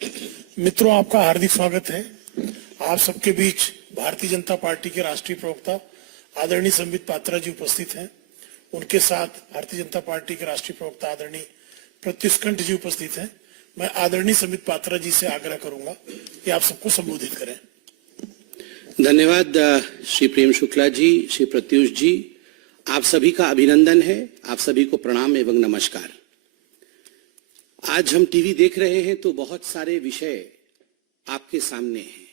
मित्रों, आपका हार्दिक स्वागत है। आप सबके बीच भारतीय जनता पार्टी के राष्ट्रीय प्रवक्ता आदरणीय संबित पात्रा जी उपस्थित हैं। उनके साथ भारतीय जनता पार्टी के राष्ट्रीय प्रवक्ता आदरणीय प्रत्युष कंठ जी उपस्थित हैं। मैं आदरणीय संबित पात्रा जी से आग्रह करूंगा कि आप सबको संबोधित करें। धन्यवाद श्री प्रेम शुक्ला जी, श्री प्रत्युष जी, आप सभी का अभिनंदन है। आप सभी को प्रणाम एवं नमस्कार। आज हम टीवी देख रहे हैं तो बहुत सारे विषय आपके सामने हैं।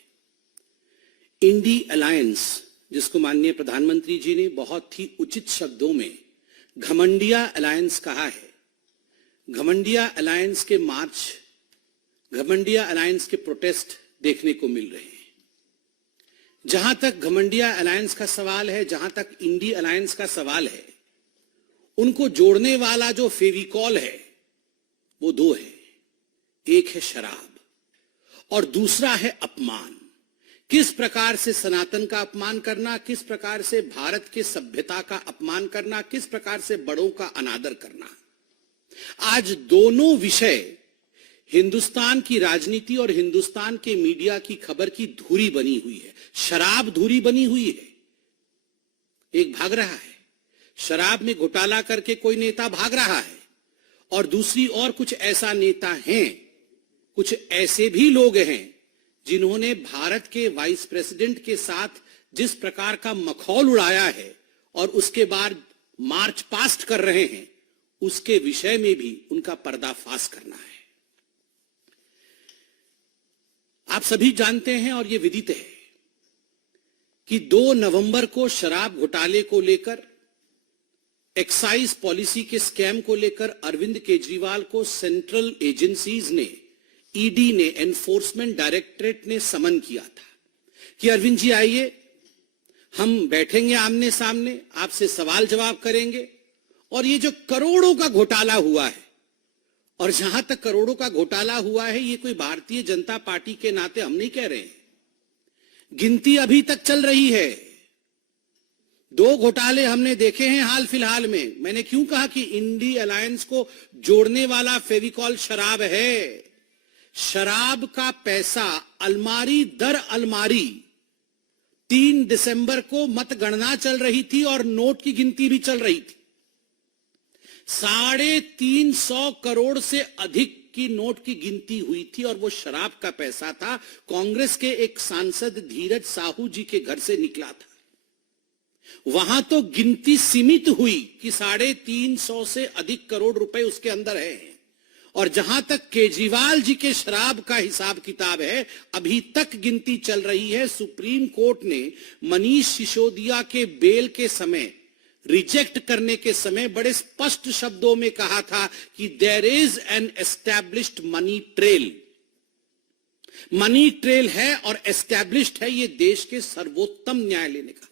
इंडी अलायंस, जिसको माननीय प्रधानमंत्री जी ने बहुत ही उचित शब्दों में घमंडिया अलायंस कहा है। घमंडिया अलायंस के मार्च, घमंडिया अलायंस के प्रोटेस्ट देखने को मिल रहे हैं। जहां तक घमंडिया अलायंस का सवाल है, जहां तक इंडी अलायंस का सवाल है, उनको जोड़ने वाला जो फेविकॉल है वो दो है। एक है शराब और दूसरा है अपमान। किस प्रकार से सनातन का अपमान करना, किस प्रकार से भारत के सभ्यता का अपमान करना, किस प्रकार से बड़ों का अनादर करना। आज दोनों विषय हिंदुस्तान की राजनीति और हिंदुस्तान के मीडिया की खबर की धुरी बनी हुई है। शराब धुरी बनी हुई है। एक भाग रहा है, शराब में घोटाला करके कोई नेता भाग रहा है, और दूसरी ओर कुछ ऐसा नेता हैं, कुछ ऐसे भी लोग हैं जिन्होंने भारत के वाइस प्रेसिडेंट के साथ जिस प्रकार का मखौल उड़ाया है और उसके बाद मार्च पास्ट कर रहे हैं, उसके विषय में भी उनका पर्दाफाश करना है। आप सभी जानते हैं और यह विदित है कि 2 नवंबर को शराब घोटाले को लेकर, एक्साइज पॉलिसी के स्कैम को लेकर अरविंद केजरीवाल को सेंट्रल एजेंसीज ने, ईडी ने, एनफोर्समेंट डायरेक्टरेट ने समन किया था कि अरविंद जी आइए, हम बैठेंगे आमने सामने, आपसे सवाल जवाब करेंगे। और ये जो करोड़ों का घोटाला हुआ है, और जहां तक करोड़ों का घोटाला हुआ है, ये कोई भारतीय जनता पार्टी के नाते हम नहीं कह रहे हैं, गिनती अभी तक चल रही है। 2 घोटाले हमने देखे हैं हाल फिलहाल में। मैंने क्यों कहा कि इंडी अलायंस को जोड़ने वाला फेविकॉल शराब है। शराब का पैसा अलमारी दर अलमारी 3 दिसंबर को मतगणना चल रही थी और नोट की गिनती भी चल रही थी। 350 करोड़ से अधिक की नोट की गिनती हुई थी और वो शराब का पैसा था। कांग्रेस के एक सांसद धीरज साहू जी के घर से निकला था। वहां तो गिनती सीमित हुई कि 350 से अधिक करोड़ रुपए उसके अंदर है। और जहां तक केजरीवाल जी के शराब का हिसाब किताब है, अभी तक गिनती चल रही है। सुप्रीम कोर्ट ने मनीष सिसोदिया के बेल के समय, रिजेक्ट करने के समय बड़े स्पष्ट शब्दों में कहा था कि there is an established money trail. Money trail है और एस्टैब्लिश्ड है, ये देश के सर्वोत्तम न्यायालय ने कहा।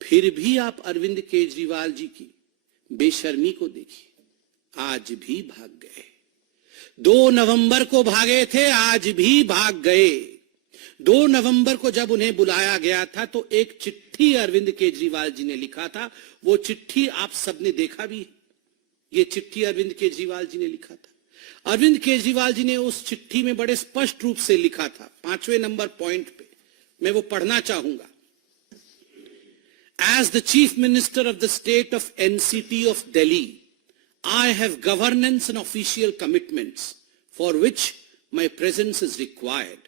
फिर भी आप अरविंद केजरीवाल जी की बेशर्मी को देखिए, आज भी भाग गए। 2 नवंबर को भागे थे, आज भी भाग गए। 2 नवंबर को जब उन्हें बुलाया गया था तो एक चिट्ठी अरविंद केजरीवाल जी ने लिखा था। वो चिट्ठी आप सबने देखा भी। ये चिट्ठी अरविंद केजरीवाल जी ने लिखा था। अरविंद केजरीवाल जी ने उस चिट्ठी में बड़े स्पष्ट रूप से लिखा था, 5वें नंबर पॉइंट पे मैं वो पढ़ना चाहूंगा। As the Chief Minister of the State of NCT of Delhi, I have governance and official commitments for which my presence is required,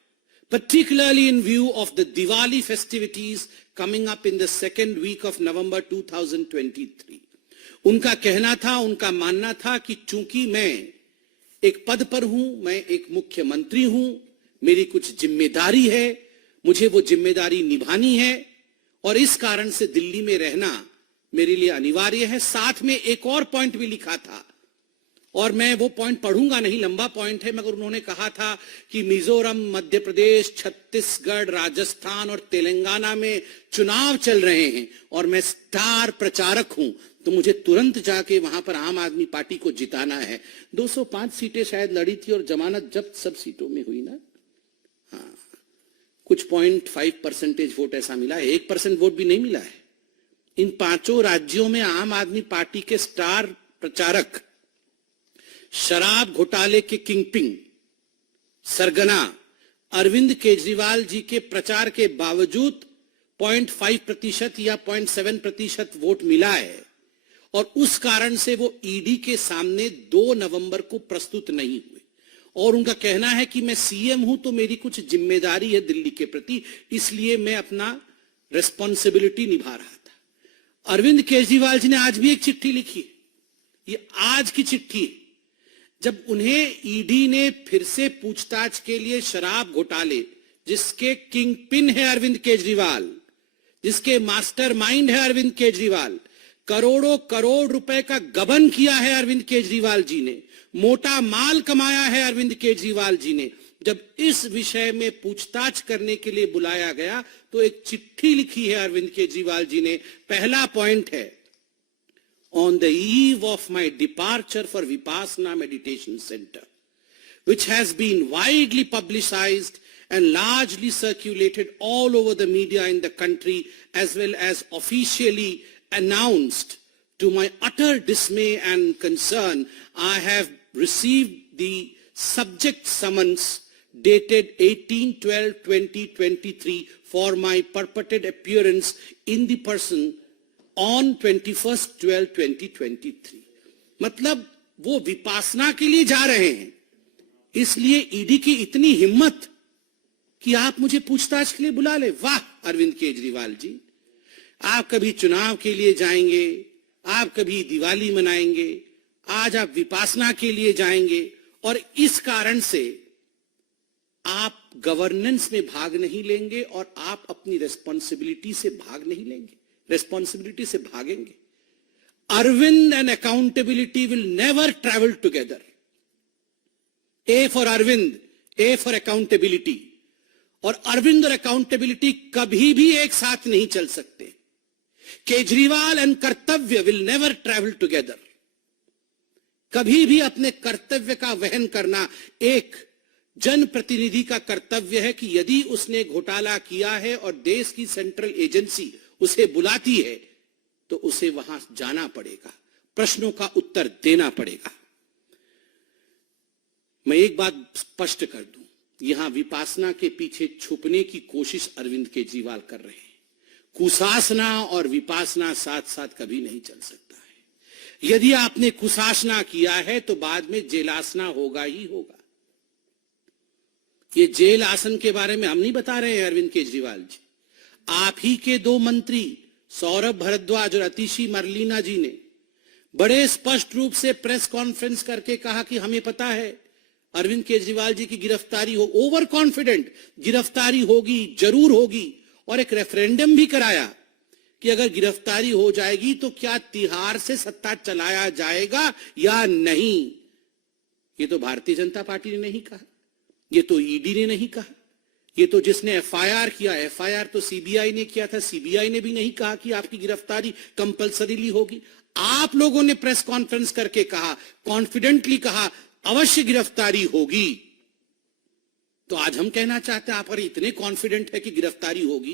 particularly in view of the Diwali festivities coming up in the second week of November 2023. उनका कहना था, उनका मानना था कि चूंकि मैं एक पद पर हूं, मैं एक मुख्यमंत्री हूं, मेरी कुछ जिम्मेदारी है, मुझे वो जिम्मेदारी निभानी है और इस कारण से दिल्ली में रहना मेरे लिए अनिवार्य है। साथ में एक और पॉइंट भी लिखा था, और मैं वो पॉइंट पढ़ूंगा नहीं, लंबा पॉइंट है, मगर उन्होंने कहा था कि मिजोरम, मध्य प्रदेश, छत्तीसगढ़, राजस्थान और तेलंगाना में चुनाव चल रहे हैं और मैं स्टार प्रचारक हूं, तो मुझे तुरंत जाके वहां पर आम आदमी पार्टी को जिताना है। 205 सीटें शायद लड़ी थी और जमानत जब्त सब सीटों में हुई ना। हाँ, कुछ 0.5% वोट ऐसा मिला है, 1% वोट भी नहीं मिला है। इन 5 राज्यों में आम आदमी पार्टी के स्टार प्रचारक, शराब घोटाले के किंगपिन सरगना अरविंद केजरीवाल जी के प्रचार के बावजूद 0.5% या 0.7% वोट मिला है और उस कारण से वो ईडी के सामने 2 नवंबर को प्रस्तुत नहीं हुए और उनका कहना है कि मैं सीएम हूं तो मेरी कुछ जिम्मेदारी है दिल्ली के प्रति, इसलिए मैं अपना रिस्पॉन्सिबिलिटी निभा रहा था। अरविंद केजरीवाल जी ने आज भी एक चिट्ठी लिखी है, ये आज की चिट्ठी है, जब उन्हें ईडी ने फिर से पूछताछ के लिए शराब घोटाले जिसके किंग पिन है अरविंद केजरीवाल, जिसके मास्टरमाइंड है अरविंद केजरीवाल, करोड़ों करोड़ रुपए का गबन किया है अरविंद केजरीवाल जी ने, मोटा माल कमाया है अरविंद केजरीवाल जी ने, जब इस विषय में पूछताछ करने के लिए बुलाया गया तो एक चिट्ठी लिखी है अरविंद केजरीवाल जी ने। पहला पॉइंट है, on the eve of my departure for Vipassana Meditation Center, which has been widely publicized and largely circulated all over the media in the country as well as officially announced, to my utter dismay and concern, I have received the subject summons dated 18/12/2023 for my purported appearance in the person on 21/12/2023। मतलब वो विपासना के लिए जा रहे हैं, इसलिए ED की इतनी हिम्मत कि आप मुझे पूछताछ के लिए बुला ले। वाह अरविंद केजरीवाल जी, आप कभी चुनाव के लिए जाएंगे, आप कभी दिवाली मनाएंगे, आज आप विपासना के लिए जाएंगे और इस कारण से आप गवर्नेंस में भाग नहीं लेंगे और आप अपनी रेस्पॉन्सिबिलिटी से भाग नहीं लेंगे, रेस्पॉन्सिबिलिटी से भागेंगे। Arvind and accountability will never travel together. A for Arvind, A for accountability. और अरविंद और अकाउंटेबिलिटी कभी भी एक साथ नहीं चल सकते। केजरीवाल एंड कर्तव्य विल नेवर ट्रेवल टुगेदर। कभी भी अपने कर्तव्य का वहन करना एक जनप्रतिनिधि का कर्तव्य है कि यदि उसने घोटाला किया है और देश की सेंट्रल एजेंसी उसे बुलाती है तो उसे वहां जाना पड़ेगा, प्रश्नों का उत्तर देना पड़ेगा। मैं एक बात स्पष्ट कर दूं, यहां विपासना के पीछे छुपने की कोशिश अरविंद केजरीवाल कर रहे हैं। कुशासना और विपासना साथ साथ कभी नहीं चल सकता है। यदि आपने कुशासना किया है तो बाद में जेलासना होगा ही होगा। ये जेल आसन के बारे में हम नहीं बता रहे हैं अरविंद केजरीवाल जी, आप ही के 2 मंत्री सौरभ भारद्वाज और अतिशी मरलीना जी ने बड़े स्पष्ट रूप से प्रेस कॉन्फ्रेंस करके कहा कि हमें पता है अरविंद केजरीवाल जी की गिरफ्तारी हो, ओवर कॉन्फिडेंट गिरफ्तारी होगी, जरूर होगी, और एक रेफरेंडम भी कराया कि अगर गिरफ्तारी हो जाएगी तो क्या तिहाड़ से सत्ता चलाया जाएगा या नहीं। ये तो भारतीय जनता पार्टी ने नहीं कहा, ये तो ईडी ने नहीं कहा, ये तो जिसने एफआईआर किया, एफआईआर तो सीबीआई ने किया था, सीबीआई ने भी नहीं कहा कि आपकी गिरफ्तारी कंपल्सरीली होगी। आप लोगों ने प्रेस कॉन्फ्रेंस करके कहा, कॉन्फिडेंटली कहा अवश्य गिरफ्तारी होगी। तो आज हम कहना चाहते हैं आप अगर इतने कॉन्फिडेंट है कि गिरफ्तारी होगी,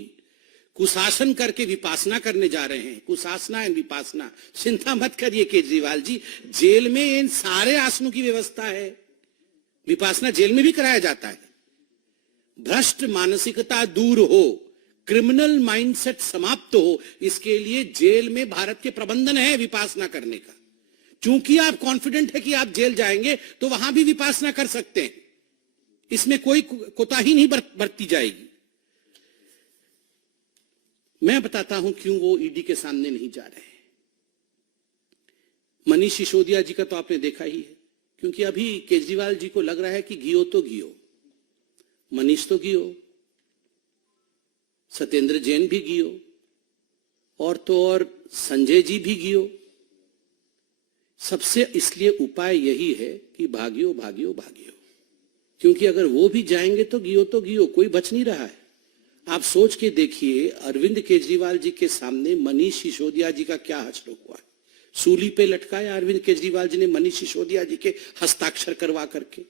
कुशासन करके विपासना करने जा रहे हैं, कुशासना एंड विपासना। चिंता मत करिए केजरीवाल जी, जेल में इन सारे आसनों की व्यवस्था है, विपासना जेल में भी कराया जाता है। भ्रष्ट मानसिकता दूर हो, क्रिमिनल माइंडसेट समाप्त हो, इसके लिए जेल में भारत के प्रबंधन है विपासना करने का। चूंकि आप कॉन्फिडेंट है कि आप जेल जाएंगे तो वहां भी विपासना कर सकते हैं, इसमें कोई कोताही नहीं बरती जाएगी। मैं बताता हूं क्यों वो ईडी के सामने नहीं जा रहे हैं। मनीष सिसोदिया जी का तो आपने देखा ही है, क्योंकि अभी केजरीवाल जी को लग रहा है कि घियो तो घियो, मनीष तो घियो, सत्येंद्र जैन भी घियो, और तो और संजय जी भी घियो। सबसे इसलिए उपाय यही है कि भागियो भागियो भागियो, क्योंकि अगर वो भी जाएंगे तो घियो, कोई बच नहीं रहा है। आप सोच के देखिए अरविंद केजरीवाल जी के सामने मनीष सिसोदिया जी का क्या हश्र हुआ है। सूली पे लटकाया अरविंद केजरीवाल जी ने मनीष सिसोदिया जी के हस्ताक्षर करवा करके।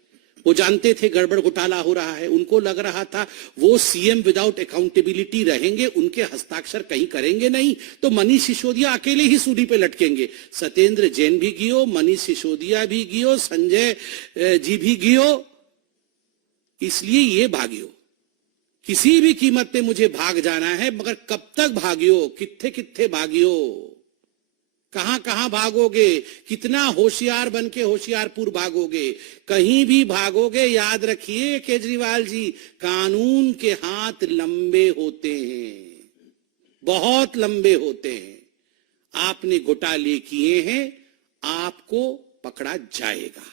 वो जानते थे गड़बड़ घोटाला हो रहा है, उनको लग रहा था वो सीएम विदाउट अकाउंटेबिलिटी रहेंगे, उनके हस्ताक्षर कहीं करेंगे नहीं, तो मनीष सिसोदिया अकेले ही सूली पे लटकेंगे। सत्येंद्र जैन भी गियो, मनीष सिसोदिया भी गियो, संजय जी भी गियो, इसलिए ये भागियो, किसी भी कीमत पे मुझे भाग जाना है, मगर कब तक भागियो, कित्थे कित्थे भागियो, कहां कहां भागोगे, कितना होशियार बन के होशियारपुर भागोगे, कहीं भी भागोगे याद रखिए केजरीवाल जी, कानून के हाथ लंबे होते हैं, बहुत लंबे होते हैं। आपने घोटाले किए हैं, आपको पकड़ा जाएगा।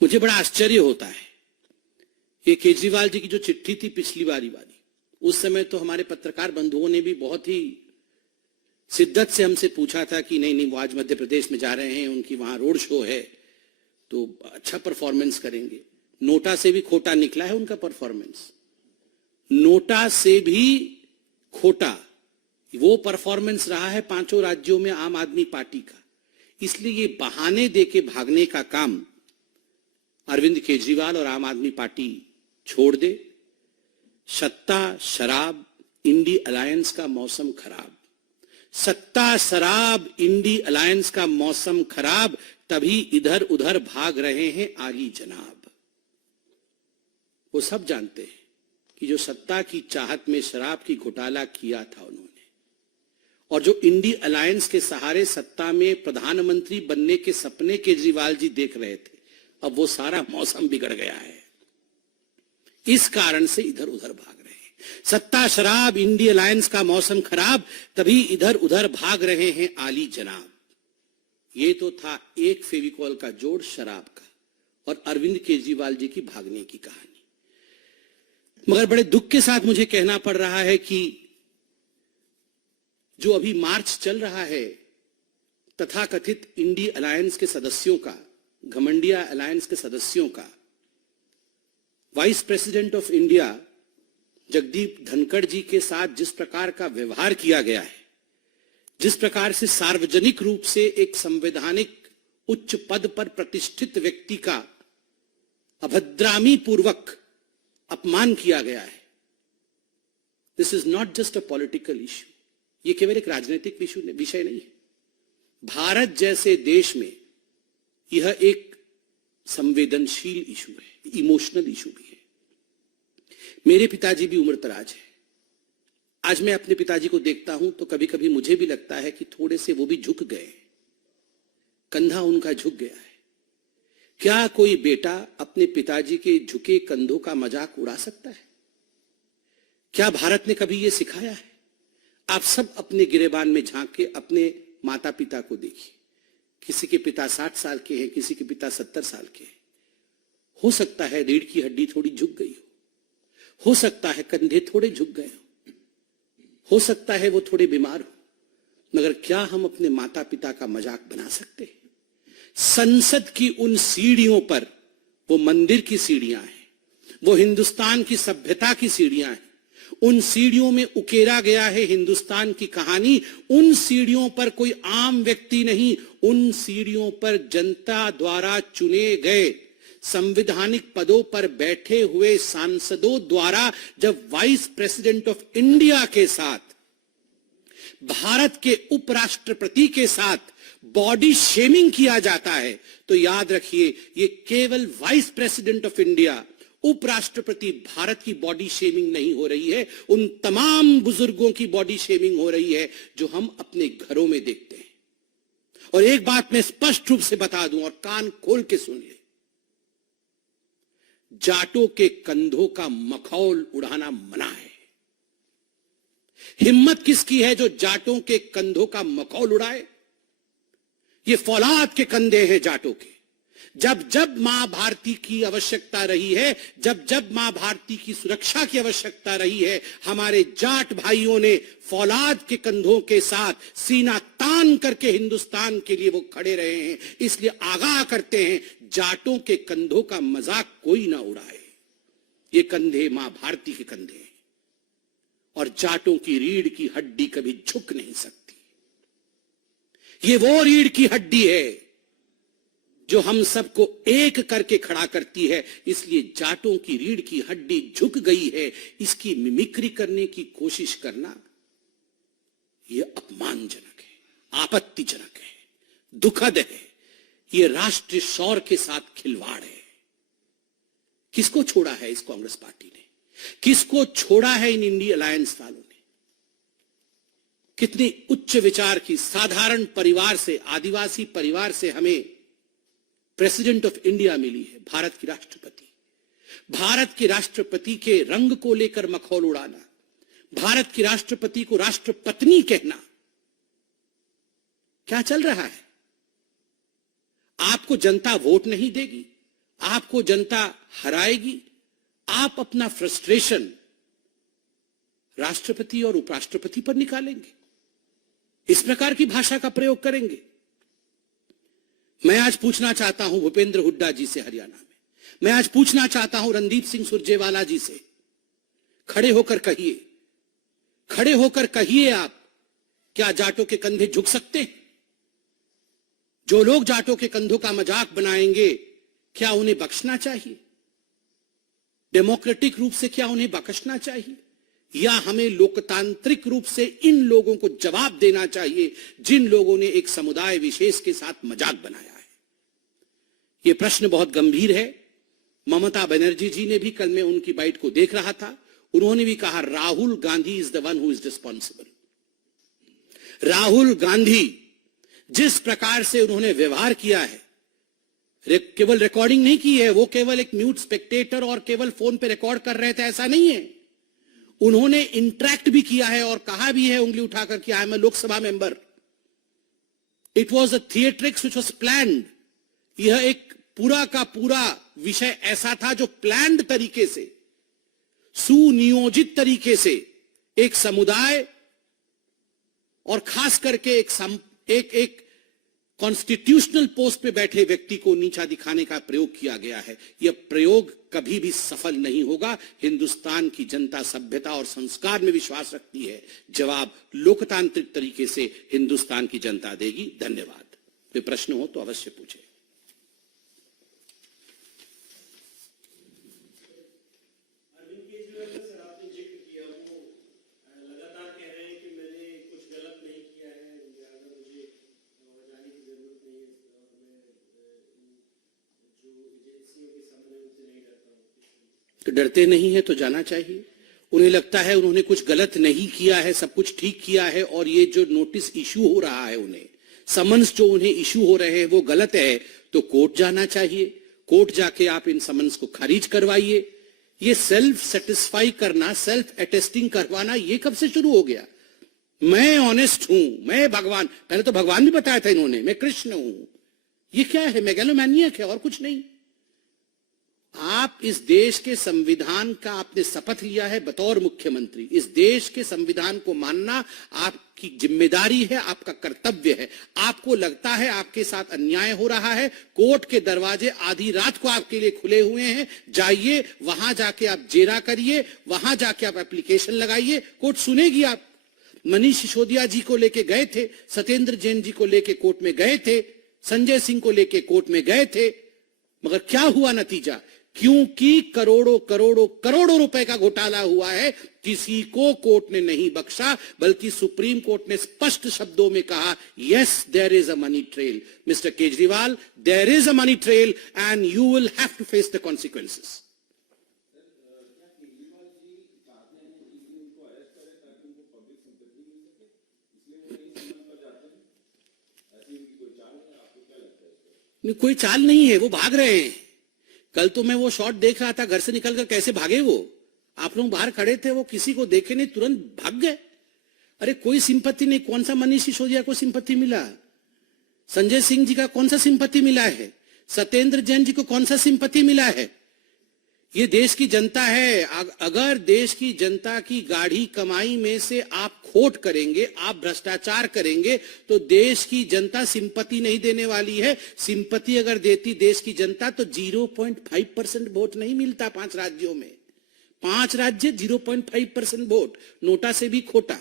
मुझे बड़ा आश्चर्य होता है, ये केजरीवाल जी की जो चिट्ठी थी पिछली बारी वाली, उस समय तो हमारे पत्रकार बंधुओं ने भी बहुत ही शिद्दत से हमसे पूछा था कि नहीं नहीं वो आज मध्य प्रदेश में जा रहे हैं, उनकी वहां रोड शो है तो अच्छा परफॉर्मेंस करेंगे। नोटा से भी खोटा निकला है उनका परफॉर्मेंस, नोटा से भी खोटा वो परफॉर्मेंस रहा है पांचों राज्यों में आम आदमी पार्टी का। इसलिए ये बहाने देके भागने का काम अरविंद केजरीवाल और आम आदमी पार्टी छोड़ दे। सत्ता शराब इंडी अलायंस का मौसम खराब, सत्ता शराब इंडी अलायंस का मौसम खराब, तभी इधर उधर भाग रहे हैं आली जनाब। वो सब जानते हैं कि जो सत्ता की चाहत में शराब की घोटाला किया था उन्होंने, और जो इंडी अलायंस के सहारे सत्ता में प्रधानमंत्री बनने के सपने केजरीवाल जी देख रहे थे, अब वो सारा मौसम बिगड़ गया है। इस कारण से इधर उधर भाग रहे हैं। सत्ता शराब इंडी अलायंस का मौसम खराब, तभी इधर उधर भाग रहे हैं आली जनाब। ये तो था एक फेविकॉल का जोड़ शराब का और अरविंद केजरीवाल जी की भागने की कहानी। मगर बड़े दुख के साथ मुझे कहना पड़ रहा है कि जो अभी मार्च चल रहा है तथाकथित इंडी अलायंस के सदस्यों का, घमंडिया अलायंस के सदस्यों का, vice president of India Jagdeep Dhankhar ji के साथ जिस प्रकार का व्यवहार किया गया है, जिस प्रकार से सार्वजनिक रूप से एक संवैधानिक उच्च पद पर प्रतिष्ठित व्यक्ति का अभद्रामी पूर्वक अपमान किया गया है, this is not just a political issue. ये केवल एक राजनीतिक विषय नहीं है। भारत जैसे देश में यह एक संवेदनशील इशू है, इमोशनल इशू भी है। मेरे पिताजी भी उम्रदराज है। आज मैं अपने पिताजी को देखता हूं तो कभी कभी मुझे भी लगता है कि थोड़े से वो भी झुक गए, कंधा उनका झुक गया है। क्या कोई बेटा अपने पिताजी के झुके कंधों का मजाक उड़ा सकता है? क्या भारत ने कभी यह सिखाया है? आप सब अपने गिरेबान में झांक के अपने माता पिता को देखिए। किसी के पिता 60 साल के हैं, किसी के पिता 70 साल के हैं। हो सकता है रीढ़ की हड्डी थोड़ी झुक गई हो सकता है कंधे थोड़े झुक गए हो सकता है वो थोड़े बीमार हो, मगर क्या हम अपने माता पिता का मजाक बना सकते हैं? संसद की उन सीढ़ियों पर, वो मंदिर की सीढ़ियां हैं, वो हिंदुस्तान की सभ्यता की सीढ़ियां हैं, उन सीढ़ियों में उकेरा गया है हिंदुस्तान की कहानी। उन सीढ़ियों पर कोई आम व्यक्ति नहीं, उन सीढ़ियों पर जनता द्वारा चुने गए संवैधानिक पदों पर बैठे हुए सांसदों द्वारा जब वाइस प्रेसिडेंट ऑफ इंडिया के साथ, भारत के उपराष्ट्रपति के साथ बॉडी शेमिंग किया जाता है, तो याद रखिए ये केवल वाइस प्रेसिडेंट ऑफ इंडिया, उपराष्ट्रपति भारत की बॉडी शेमिंग नहीं हो रही है, उन तमाम बुजुर्गों की बॉडी शेमिंग हो रही है जो हम अपने घरों में देखते हैं। और एक बात मैं स्पष्ट रूप से बता दूं और कान खोल के सुन ले, जाटों के कंधों का मखौल उड़ाना मना है। हिम्मत किसकी है जो जाटों के कंधों का मखौल उड़ाए? ये फौलाद के कंधे हैं जाटों के। जब जब मां भारती की आवश्यकता रही है, जब जब मां भारती की सुरक्षा की आवश्यकता रही है, हमारे जाट भाइयों ने फौलाद के कंधों के साथ सीना तान करके हिंदुस्तान के लिए वो खड़े रहे हैं। इसलिए आगाह करते हैं, जाटों के कंधों का मजाक कोई ना उड़ाए। ये कंधे मां भारती के कंधे हैं और जाटों की रीढ़ की हड्डी कभी झुक नहीं सकती। ये वो रीढ़ की हड्डी है जो हम सबको एक करके खड़ा करती है। इसलिए जाटों की रीढ़ की हड्डी झुक गई है, इसकी मिमिक्री करने की कोशिश करना यह अपमानजनक है, आपत्तिजनक है, दुखद है। यह राष्ट्रीय शौर्य के साथ खिलवाड़ है। किसको छोड़ा है इस कांग्रेस पार्टी ने, किसको छोड़ा है इन इंडी अलायंस वालों ने? कितनी उच्च विचार की साधारण परिवार से, आदिवासी परिवार से हमें प्रेसिडेंट ऑफ इंडिया मिली है, भारत की राष्ट्रपति। भारत के राष्ट्रपति के रंग को लेकर मखौल उड़ाना, भारत की राष्ट्रपति को राष्ट्रपत्नी कहना, क्या चल रहा है? आपको जनता वोट नहीं देगी, आपको जनता हराएगी, आप अपना फ्रस्ट्रेशन राष्ट्रपति और उपराष्ट्रपति पर निकालेंगे, इस प्रकार की भाषा का प्रयोग करेंगे। मैं आज पूछना चाहता हूं भूपेंद्र हुड्डा जी से हरियाणा में, मैं आज पूछना चाहता हूं रणदीप सिंह सुरजेवाला जी से, खड़े होकर कहिए, खड़े होकर कहिए आप, क्या जाटों के कंधे झुक सकते हैं? जो लोग जाटों के कंधों का मजाक बनाएंगे, क्या उन्हें बख्शना चाहिए? डेमोक्रेटिक रूप से क्या उन्हें बख्शना चाहिए, या हमें लोकतांत्रिक रूप से इन लोगों को जवाब देना चाहिए जिन लोगों ने एक समुदाय विशेष के साथ मजाक बनाया है? यह प्रश्न बहुत गंभीर है। ममता बनर्जी जी ने भी, कल मैं उनकी बाइट को देख रहा था, उन्होंने भी कहा Rahul Gandhi is the one who is responsible. Rahul Gandhi जिस प्रकार से उन्होंने व्यवहार किया है, केवल रिकॉर्डिंग नहीं की है, वो केवल एक म्यूट स्पेक्टेटर और केवल फोन पे रिकॉर्ड कर रहे थे, ऐसा नहीं है। उन्होंने इंटरैक्ट भी किया है और कहा भी है उंगली उठाकर कि I am a Lok Sabha member. It was a theatrics which was planned. यह एक पूरा का पूरा विषय ऐसा था जो प्लान्ड तरीके से, सुनियोजित तरीके से एक समुदाय और खास करके एक कॉन्स्टिट्यूशनल पोस्ट पे बैठे व्यक्ति को नीचा दिखाने का प्रयोग किया गया है। यह प्रयोग कभी भी सफल नहीं होगा। हिंदुस्तान की जनता सभ्यता और संस्कार में विश्वास रखती है, जवाब लोकतांत्रिक तरीके से हिंदुस्तान की जनता देगी। धन्यवाद। कोई प्रश्न हो तो अवश्य पूछे। तो डरते नहीं है तो जाना चाहिए। उन्हें लगता है उन्होंने कुछ गलत नहीं किया है, सब कुछ ठीक किया है, और ये जो नोटिस इशू हो रहा है, उन्हें समन्स जो उन्हें इशू हो रहे हैं वो गलत है, तो कोर्ट जाना चाहिए। कोर्ट जाके आप इन समन्स को खारिज करवाइए। ये सेल्फ सेटिस्फाई करना, सेल्फ अटेस्टिंग करवाना, ये कब से शुरू हो गया? मैं ऑनेस्ट हूं, मैं भगवान, पहले तो भगवान भी बताया था इन्होंने, मैं कृष्ण हूं। ये क्या है? मेगालोमैनियक है और कुछ नहीं। आप इस देश के संविधान का आपने शपथ लिया है बतौर मुख्यमंत्री। इस देश के संविधान को मानना आपकी जिम्मेदारी है, आपका कर्तव्य है। आपको लगता है आपके साथ अन्याय हो रहा है, कोर्ट के दरवाजे आधी रात को आपके लिए खुले हुए हैं। जाइए, वहां जाके आप जेरा करिए, वहां जाके आप एप्लीकेशन लगाइए, कोर्ट सुनेगी। आप मनीष सिसोदिया जी को लेके गए थे, सत्येंद्र जैन जी को लेके कोर्ट में गए थे, संजय सिंह को लेके कोर्ट में गए थे, मगर क्या हुआ नतीजा? क्योंकि करोड़ों करोड़ों करोड़ों रुपए का घोटाला हुआ है, किसी को कोर्ट ने नहीं बख्शा, बल्कि सुप्रीम कोर्ट ने स्पष्ट शब्दों में कहा, yes there is a money trail. Mister Kejriwal, there is a money trail and you will have to face the consequences. कोई चाल नहीं है, वो भाग रहे हैं। कल तो मैं वो शॉट देख रहा था, घर से निकलकर कैसे भागे वो। आप लोग बाहर खड़े थे, वो किसी को देखे नहीं, तुरंत भाग गए। अरे कोई सिंपत्ति नहीं। कौन सा मनीष सिसोदिया को सिंपत्ति मिला? संजय सिंह जी का कौन सा सिंपत्ति मिला है? सत्येंद्र जैन जी को कौन सा सिंपत्ति मिला है? ये देश की जनता है। अगर देश की जनता की गाढ़ी कमाई में से आप खोट करेंगे, आप भ्रष्टाचार करेंगे, तो देश की जनता सिंपत्ति नहीं देने वाली है। सिंपत्ति अगर देती देश की जनता तो 0.5% वोट नहीं मिलता 5 राज्यों में। 5 राज्य 0.5% वोट, नोटा से भी खोटा।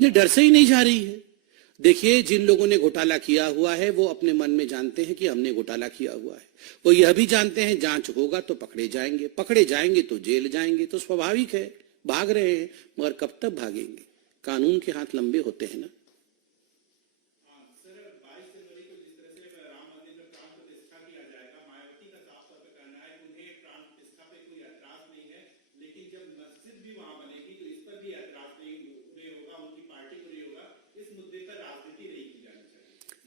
ये डर से ही नहीं जा रही है। देखिए, जिन लोगों ने घोटाला किया हुआ है वो अपने मन में जानते हैं कि हमने घोटाला किया हुआ है। वो यह भी जानते हैं जांच होगा तो पकड़े जाएंगे तो जेल जाएंगे। तो स्वाभाविक है, भाग रहे हैं, मगर कब तक भागेंगे? कानून के हाथ लंबे होते हैं ना।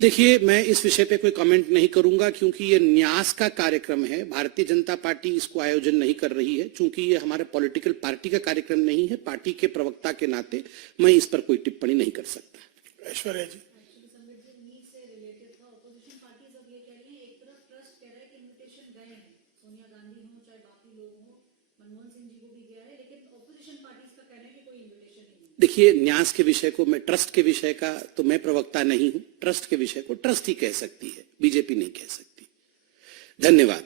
देखिए, मैं इस विषय पे कोई कमेंट नहीं करूंगा क्योंकि ये न्यास का कार्यक्रम है। भारतीय जनता पार्टी इसको आयोजन नहीं कर रही है। चूंकि ये हमारे पॉलिटिकल पार्टी का कार्यक्रम नहीं है, पार्टी के प्रवक्ता के नाते मैं इस पर कोई टिप्पणी नहीं कर सकता। ऐश्वर्या जी। देखिए, न्यास के विषय को, मैं ट्रस्ट के विषय का तो मैं प्रवक्ता नहीं हूं। ट्रस्ट के विषय को ट्रस्ट ही कह सकती है, बीजेपी नहीं कह सकती। धन्यवाद।